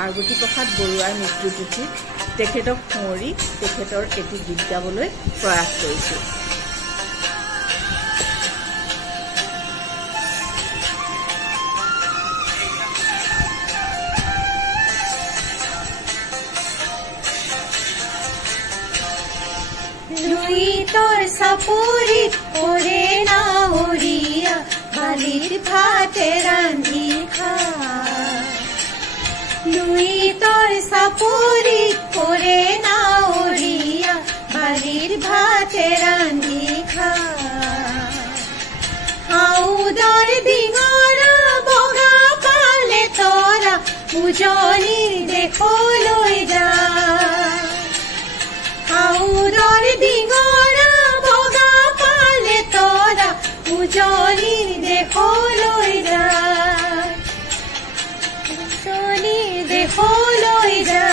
পাৰ্বতী প্ৰসাদ বৰুৱাৰ মৃত্যু তিথিত তেখেতক সোঁৱৰি তেখেতৰ এটি গীত গাবলৈ প্ৰয়াস কৰিছো। লুইতৰ চাপৰিত পৰে নাৱৰীয়া বালিৰ ভাতে ৰান্ধি খা। লুইতৰ চাপৰিত পৰে নাৱৰীয়া বালিৰ ভাতে ৰান্ধি খা। হাউদৰ ডিঙৰা বগা পালে তৰা উজনিৰ দেশলৈ যা। হাউদৰ ডিঙৰা বগা পালে তৰা উজনিৰ দেশলৈ যা। উজনিৰ দেশলৈ যা।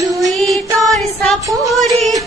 লুইতৰ চাপৰিত